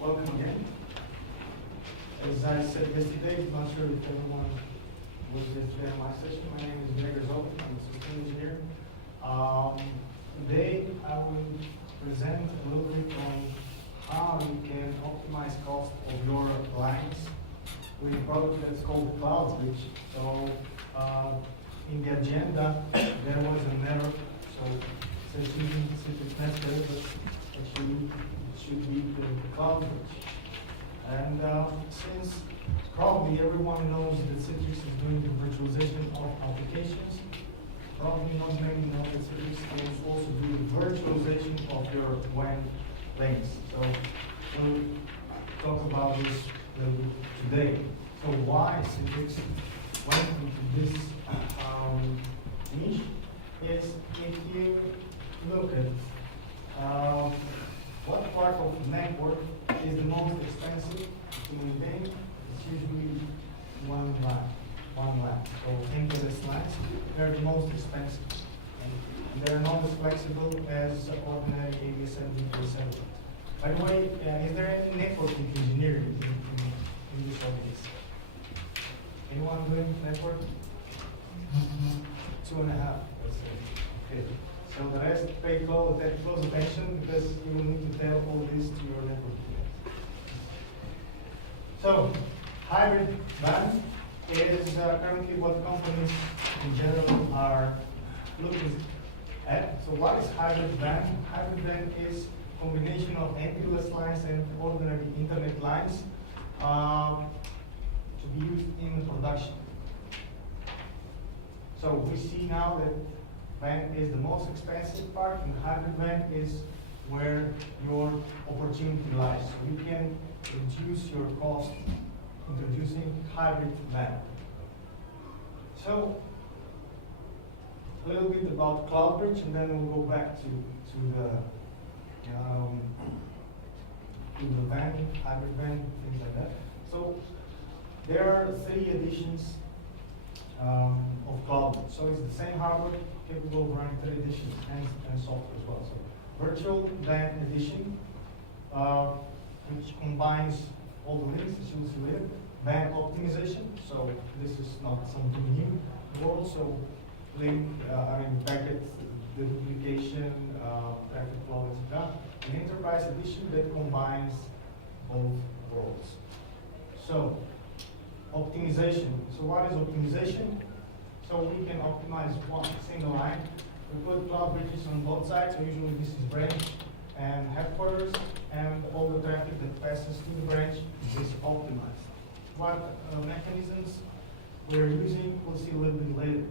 Welcome again. As I said yesterday, I'm not sure if everyone was yesterday on my session. My name is Grega Zoubek. I'm a system engineer. Today I will present a little bit on how you can optimize cost of your lines with a product that's called CloudBridge. So in the agenda there was an error. So it says using citrix necessary, but actually it should be the CloudBridge. And since probably everyone knows that Citrix is doing the virtualization of applications, probably not many know that Citrix can also do the virtualization of your WAN lanes. So we'll talk about this a little bit today. So why Citrix went into this niche is if you look at what part of the network is the most expensive to maintain, it's usually one line. So MPLS lines, they're the most expensive. And they're not as flexible as ordinary AVSM V270. By the way, is there any networking engineering in this audience? Anyone doing network? 2.5, let's say. Okay. So the rest pay close attention because you will need to tell all this to your network. So hybrid WAN is currently what companies in general are looking at. So what is hybrid WAN? Hybrid WAN is a combination of MPLS lines and ordinary internet lines to be used in production. So we see now that WAN is the most expensive part, and hybrid WAN is where your opportunity lies. So you can reduce your cost introducing hybrid WAN. So a little bit about CloudBridge, and then we'll go back to the WAN, hybrid WAN, things like that. So there are 3 editions of CloudBridge. So it's the same hardware, capable of running 3 editions and software as well. So virtual WAN edition, which combines all the links as you'll see later. WAN optimization, so this is not something new. We're also packet De-Duplication, traffic flow, etc. An enterprise edition that combines both worlds. So optimization. So what is optimization? So we can optimize one single line. We put CloudBridges on both sides. So usually this is branch and headquarters, and all the traffic that passes to the branch is optimized. What mechanisms we're using, we'll see a little bit later,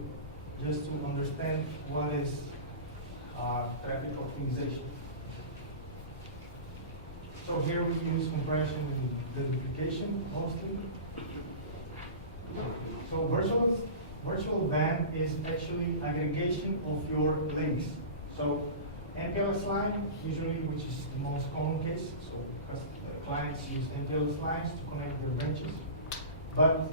just to understand what is traffic optimization. So here we use compression and De-Duplication mostly. So virtual WAN is actually aggregation of your links. So MPLS line, usually, which is the most common case, so because clients use MPLS lines to connect their branches. But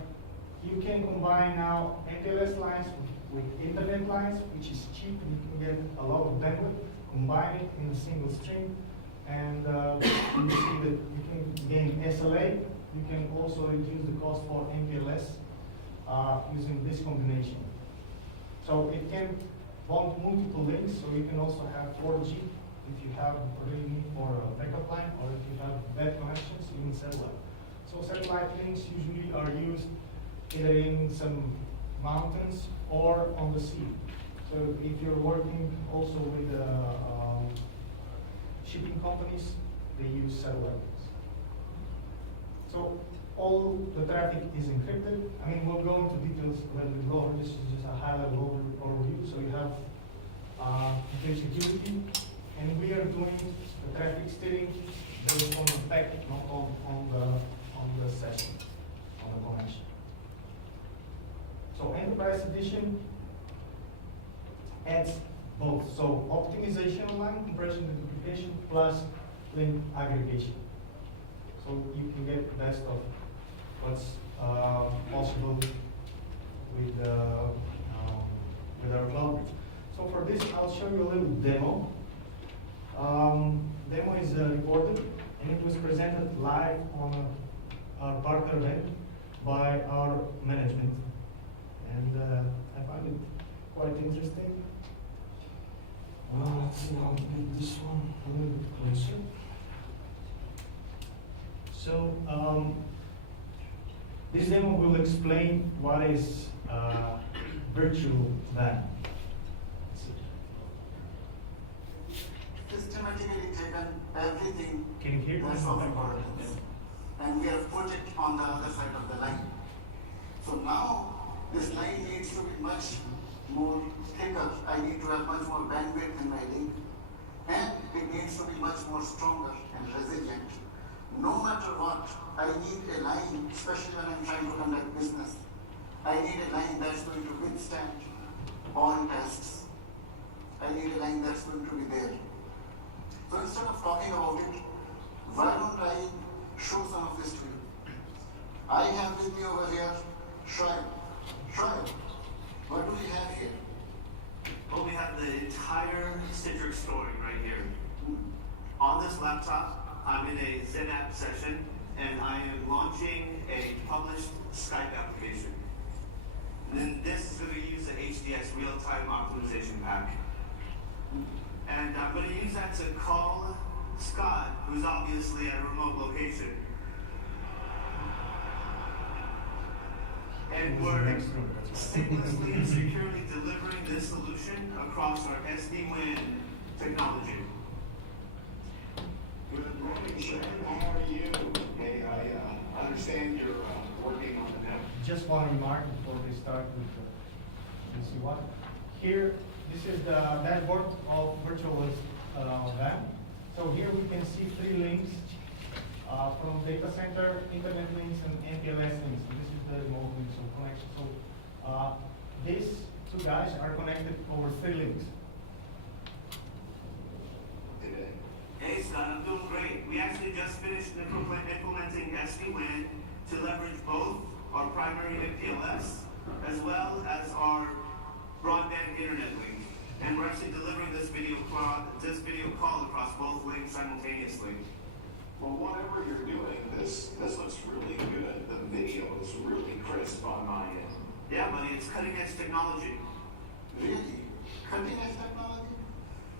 you can combine now MPLS lines with internet lines, which is cheap, and you can get a lot of bandwidth, combine it in a single stream, and you see that you can gain SLA. You can also reduce the cost for MPLS using this combination. So it can want multiple links, so you can also have 4G if you have really need for a backup line, or if you have bad connections, even satellite. So satellite links usually are used either in some mountains or on the sea. So if you're working also with shipping companies, they use satellite links. So all the traffic is encrypted. I mean, we'll go into details when we go. This is just a high-level overview. So you have computer security, and we are doing the traffic steering based on the packet, not on the session, on the connection. So Enterprise Edition adds both. So optimization online, compression and duplication, plus link aggregation. So you can get the best of what's possible with our CloudBridge. So for this, I'll show you a little demo. Demo is recorded, and it was presented live on our partner event by our management. And I find it quite interesting. Let's see how to get this one a little bit closer. So, this demo will explain what is virtual WAN. Systematically taken everything Can you hear that's me? of importance, and we have put it on the other side of the line. So now this line needs to be much more thicker. I need to have much more bandwidth in my link, and it needs to be much more stronger and resilient. No matter what, I need a line, especially when I'm trying to conduct business. I need a line that's going to withstand all tests. I need a line that's going to be there. So instead of talking about it, why don't I show some of this to you? I have with me over here Shoaib. Shoaib, what do we have here? Well, we have the entire citrix story right here. On this laptop, I'm in a ZenApp session, and I am launching a published Skype application. And then this is going to use the HDX real-time optimization pack. And I'm going to use that to call Scott, who's obviously at a remote location. And we're seamlessly and securely delivering this solution across our SD-WAN technology. Good morning, Sharon. How are you? Hey, I understand you're working on the net. Just one remark before we start with the DC1. Here, this is the dashboard of virtual WAN. So here we can see 3 links from data center, internet links, and MPLS links. And this is the remote links of connection. So these 2 guys are connected over 3 links. Hey Scott, I'm doing great. We actually just finished implementing SD-WAN to leverage both our primary MPLS as well as our broadband internet link. And we're actually delivering this video call across both links simultaneously. Well, whatever you're doing, this looks really good. The video is really crisp on my end. Yeah, buddy, it's cutting edge technology. Really? Cutting edge technology?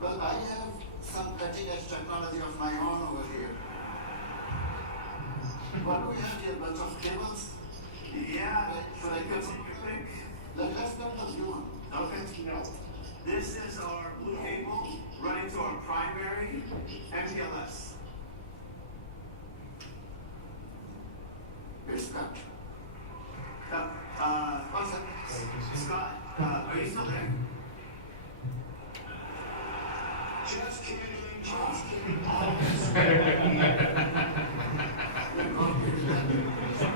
Well, I have some cutting edge technology of my own over here. What do we have here? Bunch of cables? Yeah, Should I continue quick? Let's go to the blue one. Okay. No. This is our blue cable running to our primary MPLS. It's cut. One second. Scott, are you still there? Just kidding.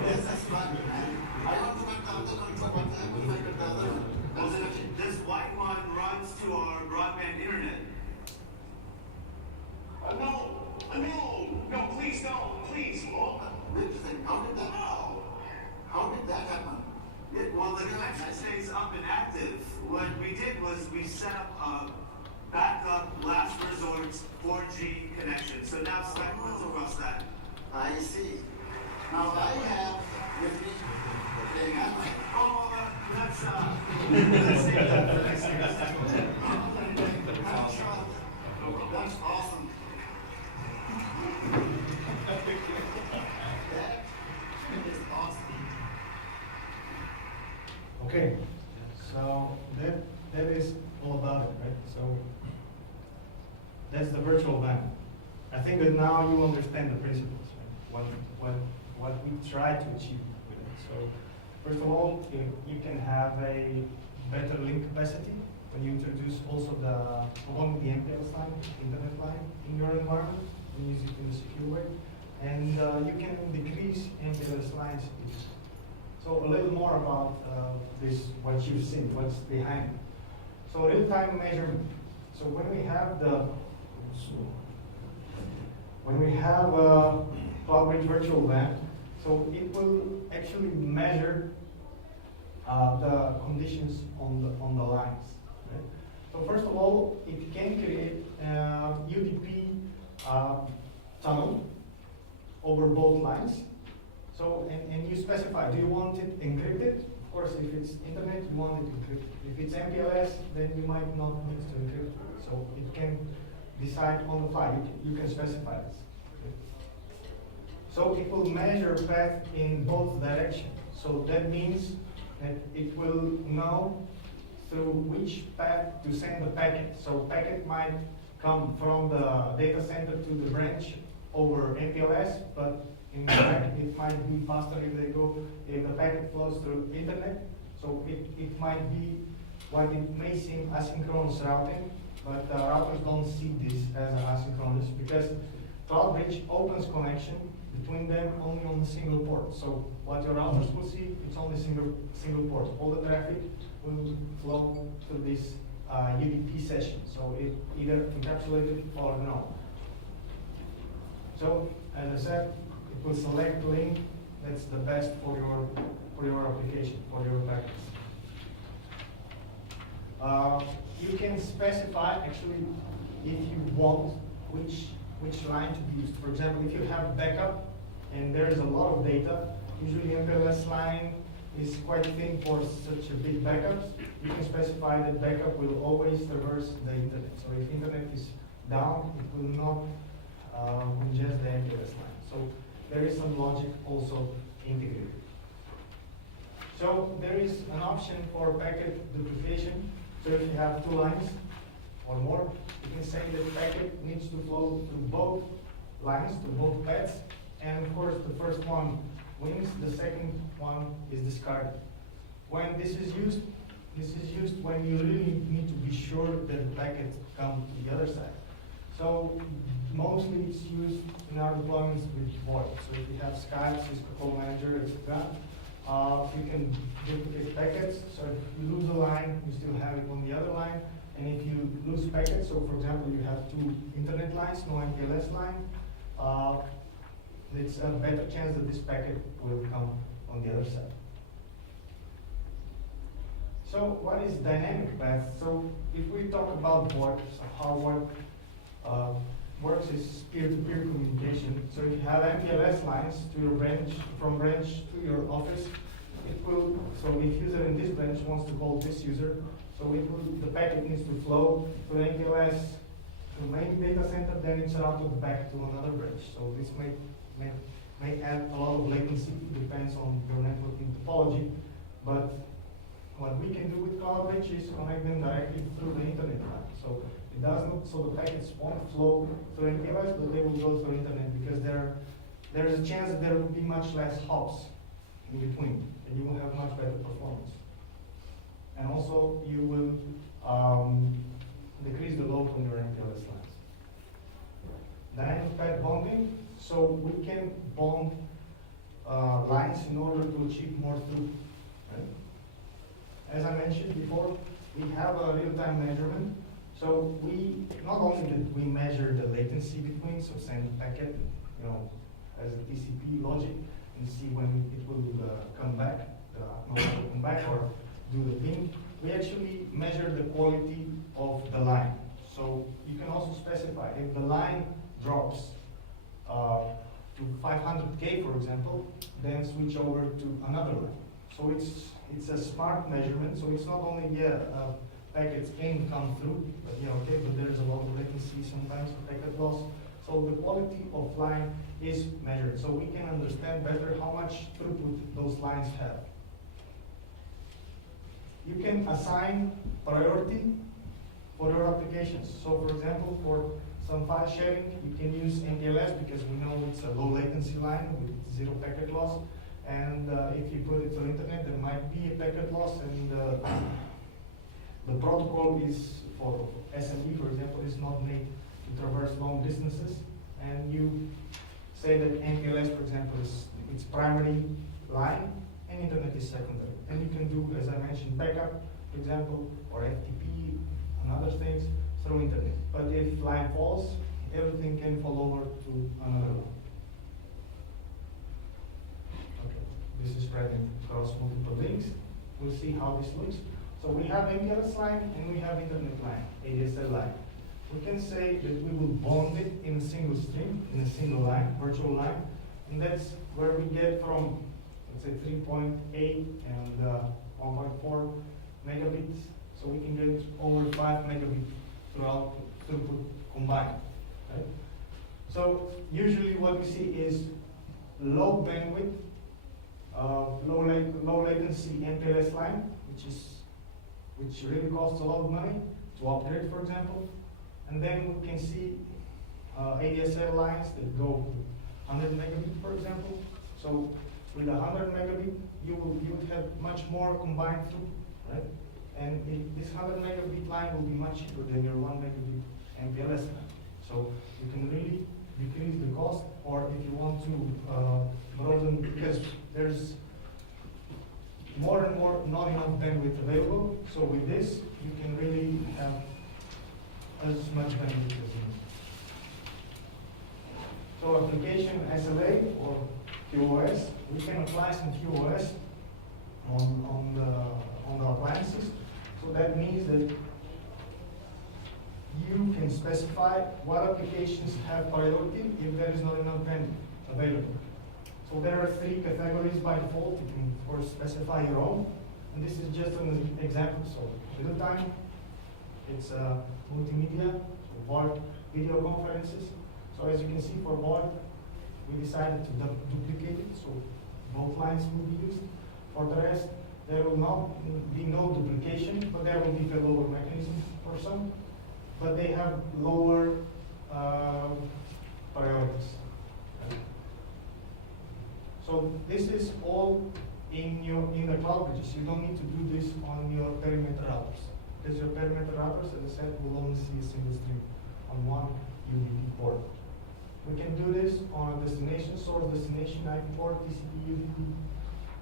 This is fun, man. I want to make the other control, but I will make the other one. This white one runs to our broadband internet. No, please don't, please. Oh, Wait a second. How did that happen? Well, the connection stays up and active. What we did was we set up a backup last resort 4G connection. So now Skype runs across that. I see. Now I have with me the camera. Oh, let's save that for the next year. That's awesome. That is awesome. Okay, so that is all about it, right? So that's the virtual WAN. I think that now you understand the principles, right? What we try to achieve with it. So first of all, you can have a better link capacity when you introduce also along with the MPLS line, internet line in your environment, and use it in a secure way. And you can decrease MPLS line speed. So a little more about this, what you've seen, what's behind it. So real-time measurement. So when we have CloudBridge virtual WAN, so it will actually measure the conditions on the lines. Right? So first of all, it can create UDP tunnel over both lines. So, and you specify, do you want it encrypted? Of course, if it's internet, you want it encrypted. If it's MPLS, then you might not need to encrypt it. So it can decide on the fly. You can specify this. So it will measure path in both directions. So that means that it will know through which path to send the packet. So packet might come from the data center to the branch over MPLS, but in fact it might be faster if the packet flows through internet. So it might be what it may seem asynchronous routing, but routers don't see this as asynchronous because CloudBridge opens connection between them only on a single port. So what your routers will see, it's only single port. All the traffic will flow through this UDP session. So it either encapsulated or no. So as I said, it will select the link that's the best for your application, for your packets. You can specify actually if you want which line to be used. For example, if you have backup and there is a lot of data, usually MPLS line is quite thin for such a big backups. You can specify that backup will always traverse the internet. So if internet is down, it will not ingest the MPLS line. So there is some logic also integrated. So there is an option for packet duplication. So if you have two lines or more, you can say that packet needs to flow through both lines, to both paths, and of course the first one wins, the second one is discarded. When this is used when you really need to be sure that the packet comes to the other side. So mostly it's used in our deployments with VoIP. So if you have Skype, Cisco Call Manager, etc., you can duplicate packets. So if you lose a line, you still have it on the other line. And if you lose packets, so for example, you have two internet lines, no MPLS line, it's a better chance that this packet will come on the other side. So what is dynamic path? So if we talk about VoIP, so how VoIP works is peer-to-peer communication. So if you have MPLS lines to your branch, from branch to your office, it will, so if user in this branch wants to call this user, so the packet needs to flow to MPLS to main data center, then it's routed back to another branch. So this may add a lot of latency, depends on your networking topology, but what we can do with CloudBridge is connect them directly through the internet line. So it doesn't, so the packets won't flow through MPLS, but they will go through internet because there is a chance that there will be much less hops in between, and you will have much better performance. And also, you will decrease the load on your MPLS lines. Dynamic path bonding, so we can bond lines in order to achieve more throughput. Right? As I mentioned before, we have a real-time measurement. So we, not only that we measure the latency between, so send a packet, as a TCP logic, and see when it will come back, come back or do the ping. We actually measure the quality of the line. So you can also specify if the line drops to 500K, for example, then switch over to another line. So it's a smart measurement. So it's not only packets can come through, but there's a lot of latency sometimes, packet loss. So the quality of line is measured. So we can understand better how much throughput those lines have. You can assign priority for your applications. So for example, for some file sharing, you can use MPLS because we know it's a low latency line with zero packet loss. And if you put it to internet, there might be a packet loss, and the protocol is for SMB, for example, is not made to traverse long distances. And you say that MPLS, for example, is its primary line, and internet is secondary. And you can do, as I mentioned, backup, for example, or FTP and other things through internet. But if line falls, everything can fall over to another line. Okay, this is spreading across multiple links. We'll see how this looks. So we have MPLS line and we have internet line, ADSL line. We can say that we will bond it in a single stream, in a single line, virtual line, And that's where we get from, let's say, 3.8 and 1.4 megabits. So we can get over 5 megabits throughout throughput combined. Right? So usually what we see is low bandwidth, low latency MPLS line, which really costs a lot of money to upgrade, for example. And then we can see ADSL lines that go 100 megabit, for example. So with 100 megabit, you would have much more combined throughput, right? And this 100 megabit line will be much cheaper than your 1 megabit MPLS line. So you can really decrease the cost, or if you want to broaden, because there's more and more not enough bandwidth available. So with this, you can really have as much bandwidth as you need. So application SLA or QoS, we can apply some QoS on the appliances. So that means that you can specify what applications have priority if there is not enough bandwidth available. So there are 3 categories by default. You can, of course, specify your own. And this is just an example. So real time, it's multimedia, so VoIP video conferences. So as you can see for VoIP, we decided to duplicate it, so both lines will be used. For the rest, there will not be no duplication, but there will be failover mechanism for some. But they have lower priorities. So this is all in the CloudBridge. You don't need to do this on your perimeter routers, because your perimeter routers, as I said, will only see a single stream on one UDP port. We can do this on a destination, source destination IP port, TCP, UDP,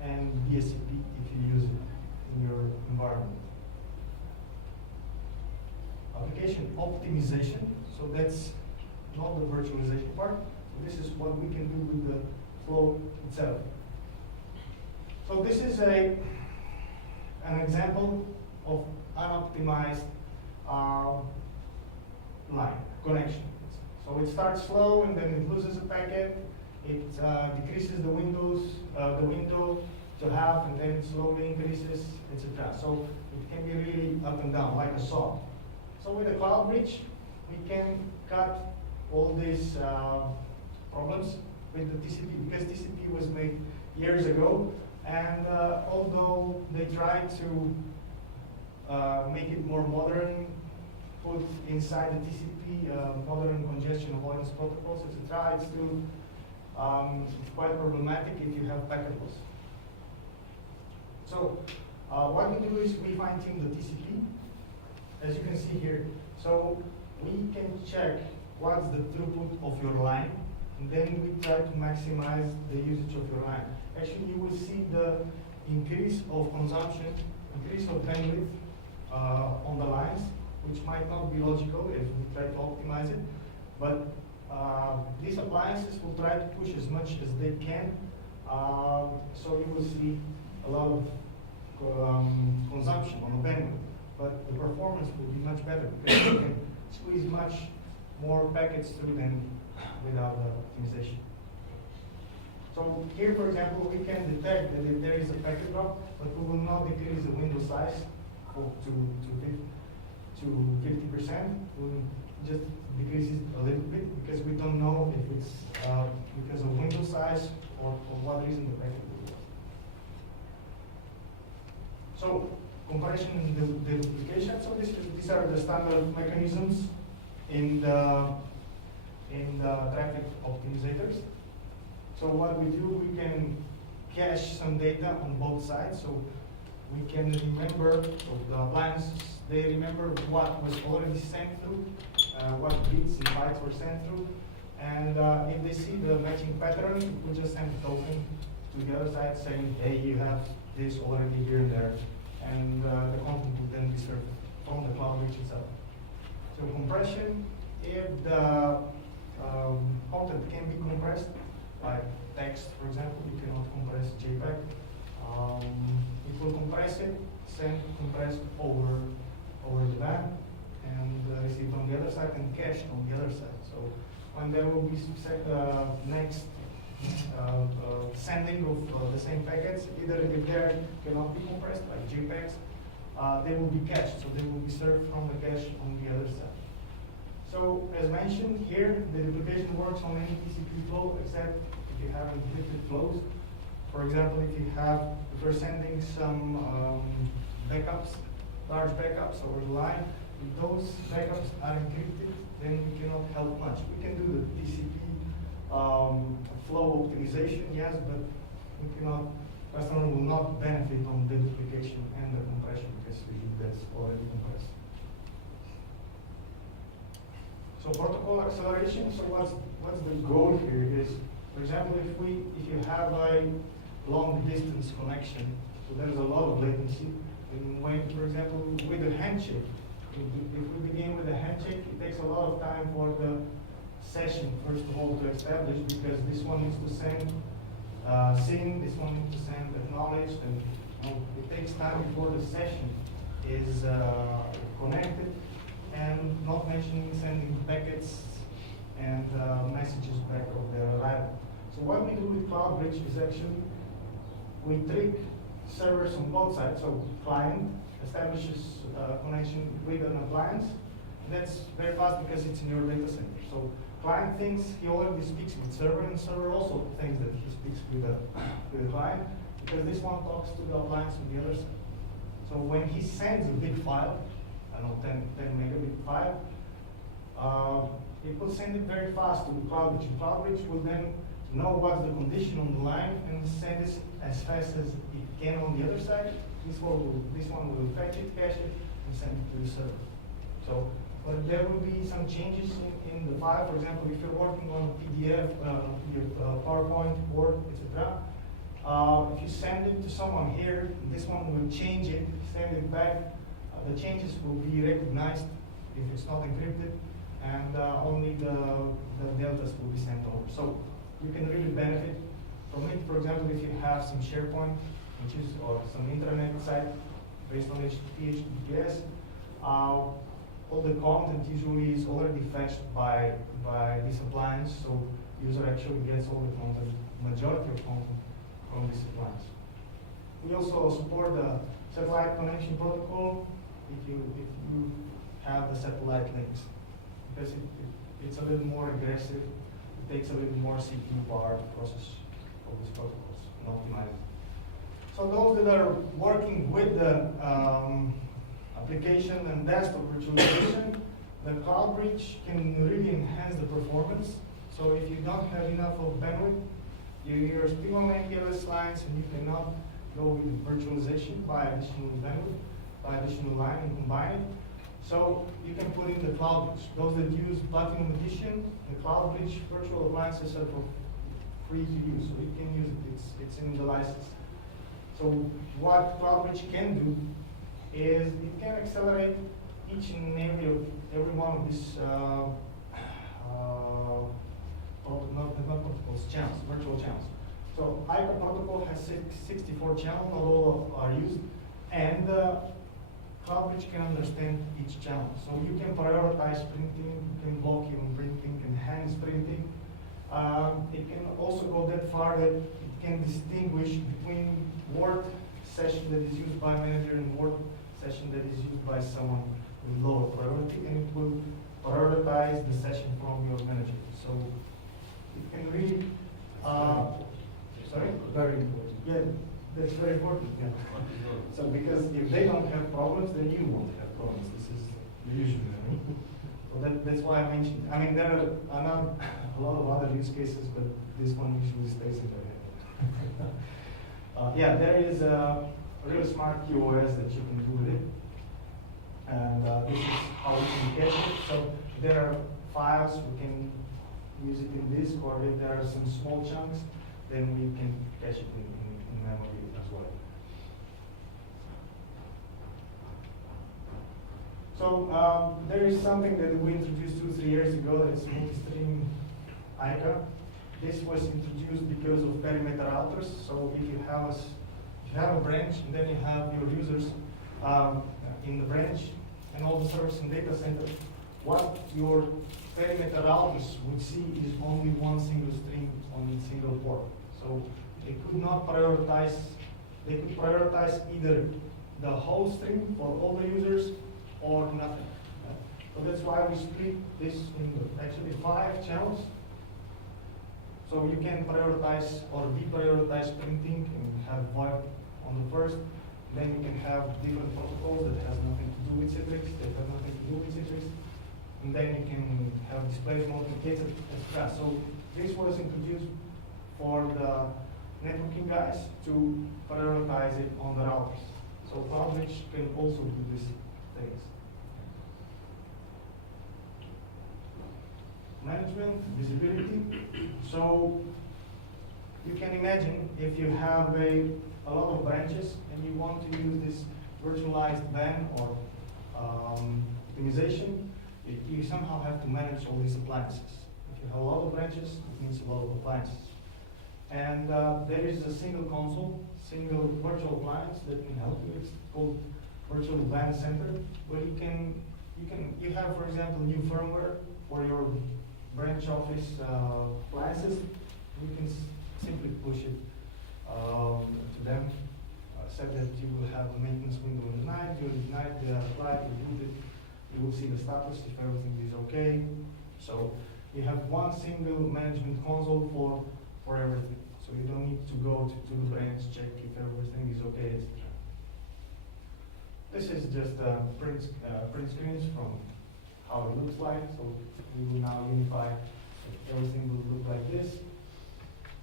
and DSCP if you use it in your environment. Application optimization, so that's not the virtualization part. So this is what we can do with the flow itself. So this is an example of unoptimized line connection. So it starts slow and then it loses a packet. It decreases the window to half and then slowly increases, etc. So it can be really up and down, like a saw. So with the CloudBridge, we can cut all these problems with the TCP, because TCP was made years ago, and although they tried to make it more modern, put inside the TCP modern congestion avoidance protocols, etc., it's still quite problematic if you have packet loss. So what we do is we fine-tune the TCP, as you can see here. So we can check what's the throughput of your line, and then we try to maximize the usage of your line. Actually, you will see the increase of consumption, increase of bandwidth on the lines, which might not be logical if we try to optimize it, but these appliances will try to push as much as they can, so you will see a lot of consumption on the bandwidth, but the performance will be much better because you can squeeze much more packets through than without the optimization. So here, for example, we can detect that if there is a packet drop, but we will not decrease the window size to 50%. We'll just decrease it a little bit because we don't know if it's because of window size or for what reason the packet will be lost. So compression and de-duplication. So these are the standard mechanisms in the traffic optimizers. So what we do, we can cache some data on both sides. So we can remember, so the appliances, they remember what was already sent through, what bits and bytes were sent through. And if they see the matching pattern, we just send a token to the other side saying, hey, you have this already here and there. And the content will then be served from the CloudBridge itself. So compression, if the content can be compressed, like text, for example, you cannot compress JPEG. It will compress it, send compressed over the WAN, and received on the other side and cached on the other side. So when there will be next sending of the same packets. Either if they cannot be compressed, like JPEGs, they will be cached, so they will be served from the cache on the other side. So as mentioned here, the duplication works on any TCP flow except if you have encrypted flows. For example, if you're sending some backups, large backups over the line, if those backups are encrypted, then we cannot help much. We can do the TCP flow optimization, yes, but we cannot, customer will not benefit on the duplication and the compression because that's already compressed. So protocol acceleration, so what's the goal here is, for example, if you have a long distance connection, so there's a lot of latency. And when, for example, with a handshake, if we begin with a handshake, it takes a lot of time for the session, first of all, to establish, because this one needs to send SYN, this one needs to send acknowledged, and it takes time before the session is connected, and not mentioning sending packets and messages back of their arrival. So what we do with CloudBridge is actually we trick servers on both sides. So client establishes a connection with an appliance. That's very fast because it's in your data center. So client thinks he already speaks with server, and server also thinks that he speaks with the client, because this one talks to the appliance on the other side. So when he sends a big file, I don't know, 10 megabit file, it will send it very fast to CloudBridge. CloudBridge will then know what's the condition on the line and send it as fast as it can on the other side. This one will fetch it, cache it, and send it to the server. So, but there will be some changes in the file. For example, if you're working on a PDF, PowerPoint, Word, etc., if you send it to someone here, this one will change it, send it back. The changes will be recognized if it's not encrypted, and only the deltas will be sent over. So you can really benefit from it. For example, if you have some SharePoint, or some intranet site based on HTTPS, all the content usually is already fetched by this appliance, so user actually gets all the content, majority of content from this appliance. We also support the satellite connection protocol if you have the satellite links, because it's a little more aggressive. It takes a little more CPU power to process all these protocols and optimize it. So those that are working with the application and desktop virtualization, the CloudBridge can really enhance the performance. So if you don't have enough of bandwidth, you're still on MPLS lines and you cannot go with virtualization by additional bandwidth, by additional line and combine it. So you can put in the CloudBridge. Those that use Platinum Edition, the CloudBridge virtual appliances are for free to use, so you can use it. It's in the license. So what CloudBridge can do is it can accelerate each and every one of these not protocols, channels, virtual channels. So IPA protocol has 64 channels, not all are used, and CloudBridge can understand each channel. So you can prioritize printing, you can block even printing, enhance printing. It can also go that far that it can distinguish between Word session that is used by manager and Word session that is used by someone with lower priority, and it will prioritize the session from your manager. So it can really, sorry? Very important. Yeah, that's very important. Yeah. So because if they don't have problems, then you won't have problems. This is usually. So that's why I mentioned. I mean, there are not a lot of other use cases, but this one usually stays in their head. Yeah, there is a real smart QoS that you can do with it. And this is how we can cache it. So there are files, we can use it in disk, or if there are some small chunks, then we can cache it in memory as well. So there is something that we introduced 2-3 years ago, that's multi-stream ICA. This was introduced because of perimeter routers. So if you have a branch and then you have your users in the branch and all the servers in data center, what your perimeter routers would see is only one single stream on a single port. So So they could not prioritize, they could prioritize either the whole stream for all the users or nothing. So that's why we split this in actually 5 channels. So you can prioritize or deprioritize printing and have VoIP on the first. Then you can have different protocols that has nothing to do with citrix, that have nothing to do with citrix. And then you can have displays multiplicated, etc. So this was introduced for the networking guys to prioritize it on the routers. So CloudBridge can also do these things. Management, visibility. So you can imagine if you have a lot of branches and you want to use this virtualized WAN or optimization, you somehow have to manage all these appliances. If you have a lot of branches, it means a lot of appliances. And there is a single console, single virtual appliance that can help you. It's called Virtual WAN Center, where you have, for example, new firmware for your branch office appliances. You can simply push it to them. Said that you will have a maintenance window in the night. During the night, they are applied, you boot it. You will see the status if everything is okay. So you have one single management console for everything. So you don't need to go to the branch, check if everything is okay, etc. This is just print screens from how it looks like. So we will now unify. So everything will look like this.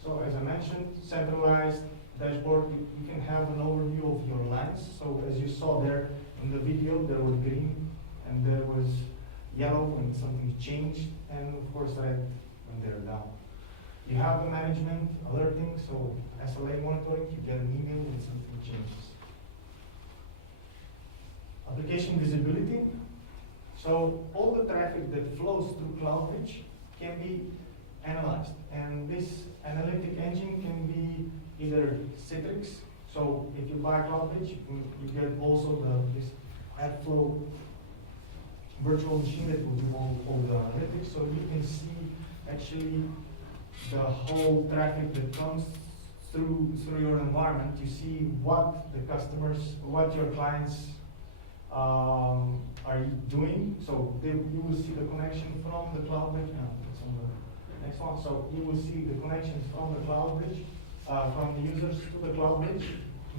So as I mentioned, centralized dashboard, you can have an overview of your lines. So as you saw there in the video, there was green and there was yellow when something changed, and of course red when they're down. You have the management alerting, so SLA monitoring, you get an email when something changes. Application visibility. So all the traffic that flows through CloudBridge can be analyzed, and this analytic engine can be either citrix. So if you buy CloudBridge, you get also this AppFlow virtual machine that will do all the analytics. So you can see actually the whole traffic that comes through your environment. You see what the customers, what your clients are doing. So you will see the connection from the CloudBridge. That's on the next one. So you will see the connections from the CloudBridge, from the users to the CloudBridge.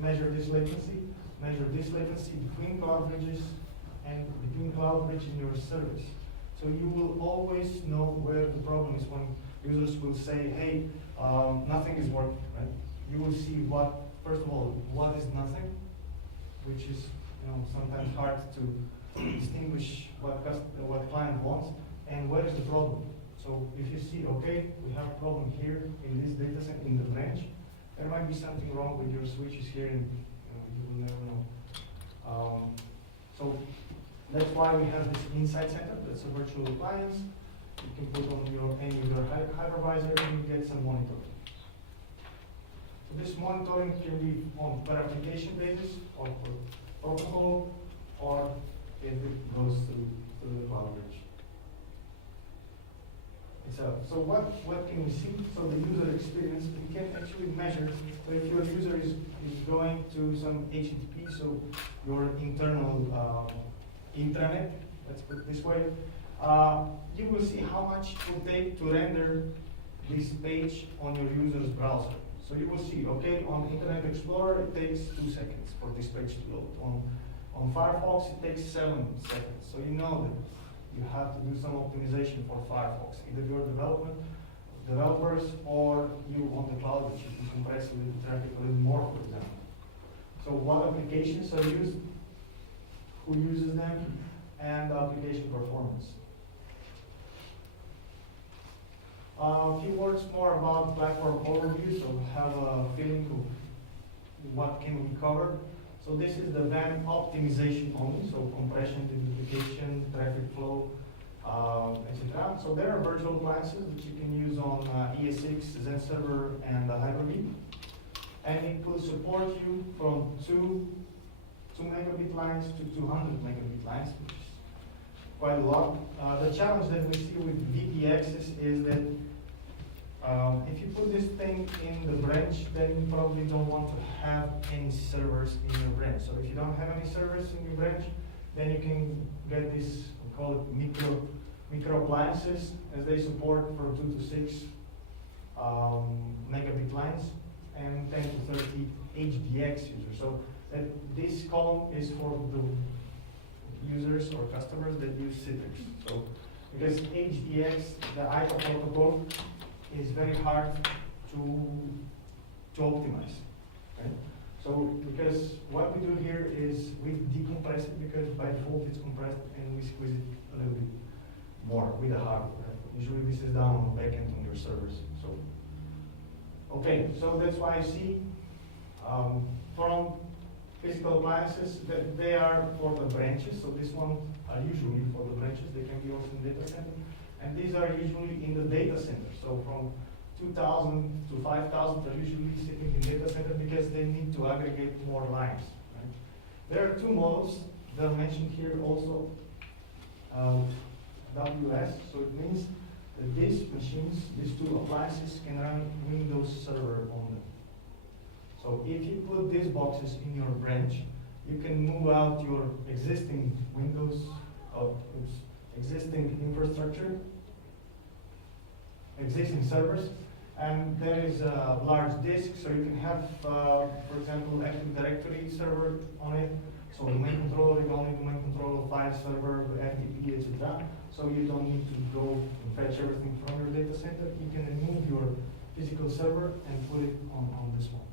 Measure this latency between CloudBridges and between CloudBridge and your service. So you will always know where the problem is when users will say, hey, nothing is working, right? You will see first of all, what is nothing, which is sometimes hard to distinguish what client wants, and where is the problem. So if you see, okay, we have a problem here in this data center, in the branch, there might be something wrong with your switches here, and you will never know. So that's why we have this Insight Center. That's a virtual appliance. You can put on any of your hypervisor and you get some monitoring. So this monitoring can be on per application basis or per protocol, or if it goes through the CloudBridge. So what can we see? So the user experience, we can actually measure. So if your user is going to some HTTP, so your internal intranet, let's put it this way, you will see how much it will take to render this page on your user's browser. So you will see, okay, on Internet Explorer it takes 2 seconds for this page to load. On Firefox it takes 7 seconds. So you know that you have to do some optimization for Firefox. Either your developers or you on the cloud, which you can compress a little traffic a little more, for example. So what applications are used, who uses them, and application performance. A few words more about platform overview, so have a feeling of what can we cover. So this is the WAN optimization only, so compression, De-Duplication, traffic flow, etc. So there are virtual appliances that you can use on ES6, Zen Server, and Hyper-V. And it will support you from 2 megabit lines to 200 megabit lines, which is quite a lot. The challenge that we see with VPXs is that If you put this thing in the branch, then you probably don't want to have any servers in your branch. So if you don't have any servers in your branch, then you can get this, we call it micro appliances, as they support from 2 to 6 megabit lines and 10 to 30 HDX users. So this column is for the users or customers that use Citrix. So because HDX, the IPA protocol, is very hard to optimize. Okay? So because what we do here is we decompress it, because by default it's compressed, and we squeeze it a little bit more with the hardware. Right? Usually this is done on the backend on your servers. So okay, so that's why I see from physical appliances that they are for the branches. So this one are usually for the branches. They can be also in data center. And these are usually in the data center. So from 2,000 to 5,000 are usually sitting in data center because they need to aggregate more lines. Right? There are two models that are mentioned here also. WS, so it means that these machines, these two appliances, can run Windows Server on them. So if you put these boxes in your branch, you can move out your existing Windows, existing infrastructure, existing servers, and there is a large disk, so you can have, for example, Active Directory server on it. So domain controller, you only domain controller, file server, FTP, etc. So you don't need to go and fetch everything from your data center. You can remove your physical server and put it on this one.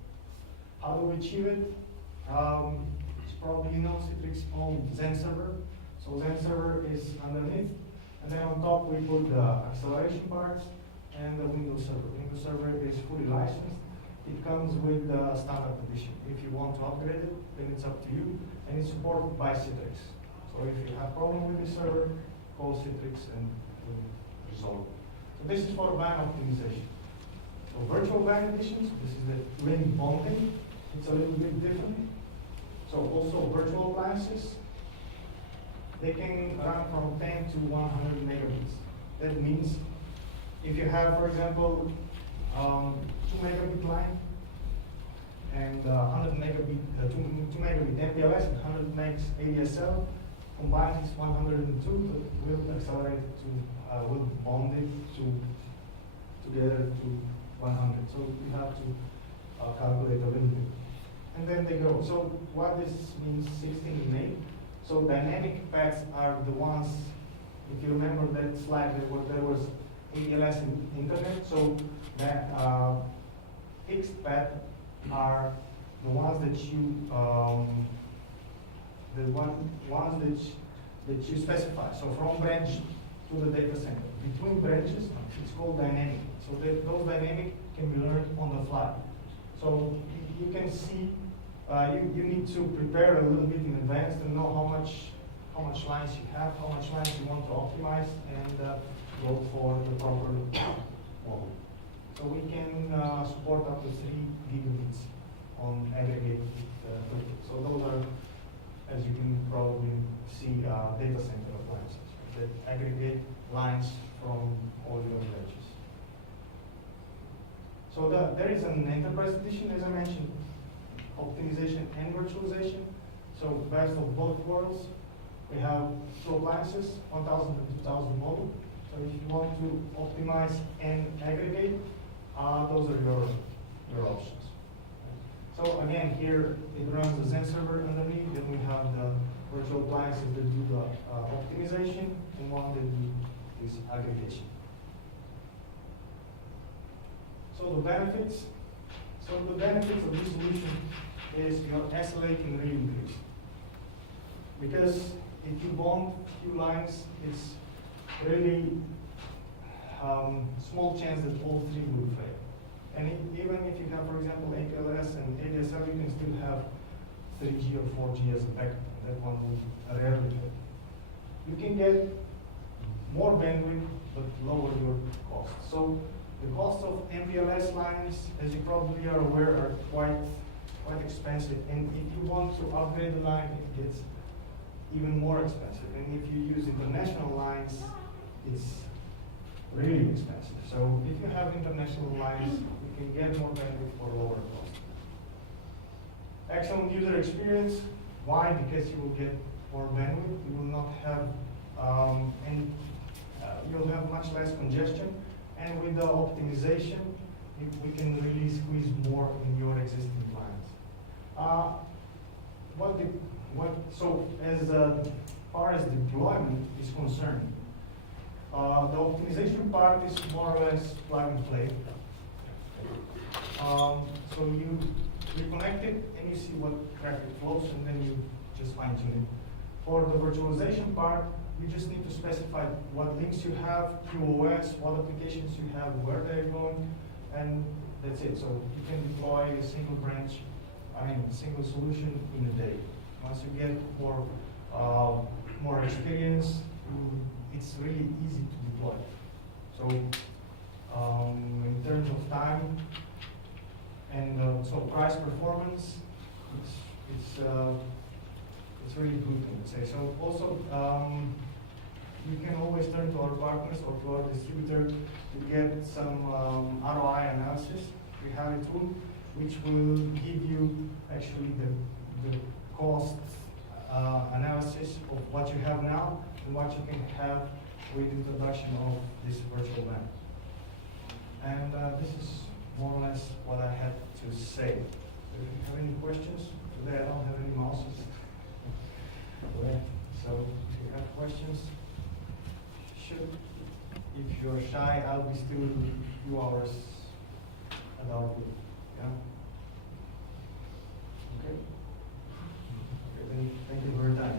How do we achieve it? It's probably you know Citrix own Zen server. So Zen server is underneath, and then on top we put the acceleration parts and the Windows server. Windows server is fully licensed. It comes with the standard edition. If you want to upgrade it, then it's up to you, and it's supported by Citrix. So if you have problem with the server, call Citrix and we'll resolve it. So this is for WAN optimization. So virtual WAN editions, this is the ring bonding. It's a little bit different. So also virtual appliances, they can run from 10 to 100 megabits. That means if you have, for example, 2 megabit line and 100 megabit, 2 megabit MPLS and 100 megs ADSL, combined is 102, but we'll accelerate it to, we'll bond it together to 100. So we have to calculate a little bit. And then they go. So what this means, 16 and 8. So dynamic paths are the ones, if you remember that slide, there was ADLS and internet. So that fixed path are the ones that you, that you specify. So from branch to the data center. Between branches, it's called dynamic. So those dynamic can be learned on the fly. So you can see, you need to prepare a little bit in advance to know how much lines you have, how much lines you want to optimize, and go for the proper model. So we can support up to 3 gigabits on aggregate throughput. So those are, as you can probably see, data center appliances that aggregate lines from all your branches. So there is an enterprise edition, as I mentioned, optimization and virtualization. So best of both worlds. We have 2 appliances, 1,000 and 2,000 model. So if you want to optimize and aggregate, those are your options. So again, here it runs the Zen server underneath. Then we have the virtual appliances that do the optimization, and one that do this aggregation. So the benefits of this solution is your SLA can really increase. Because if you bond few lines, it's really small chance that all 3 will fail. And even if you have, for example, APLS and ADSL, you can still have 3G or 4G as a backup. That one will rarely fail. You can get more bandwidth, but lower your cost. So the cost of MPLS lines, as you probably are aware, are quite expensive. And if you want to upgrade the line, it gets even more expensive. And if you use international lines, it's really expensive. So if you have international lines, you can get more bandwidth for lower cost. Excellent user experience. Why? Because you will get more bandwidth. You will not have you'll have much less congestion, and with the optimization, we can really squeeze more in your existing lines. So as far as deployment is concerned, the optimization part is more or less plug and play. So you connect it and you see what traffic flows, and then you just fine tune it. For the virtualization part, you just need to specify what links you have, QoS, what applications you have, where they're going, and that's it. So you can deploy a single branch, a single solution in a day. Once you get more experience, it's really easy to deploy. So in terms of time and so price performance, it's really good, I would say. So also, you can always turn to our partners or to our distributor to get some ROI analysis. We have a tool which will give you actually the cost analysis of what you have now and what you can have with the introduction of this virtual LAN. And this is more or less what I had to say. If you have any questions, today I don't have any mouses. So if you have questions, shoot. If you're shy, I'll be still a few hours at our booth. Yeah? Okay? Then thank you for your time.